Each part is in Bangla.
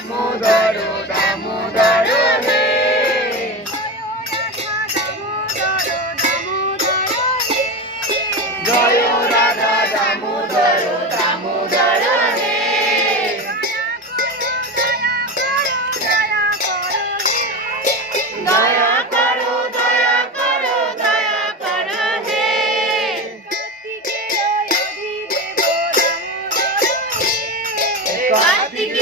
দামোদর দামোদর হে জয় রাধা দামোদর দামোদর হে দয়া করো দয়া করো দয়া করো হে Kartik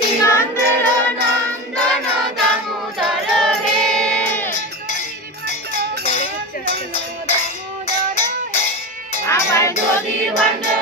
Sing on the Lord. Vandodi Vandodi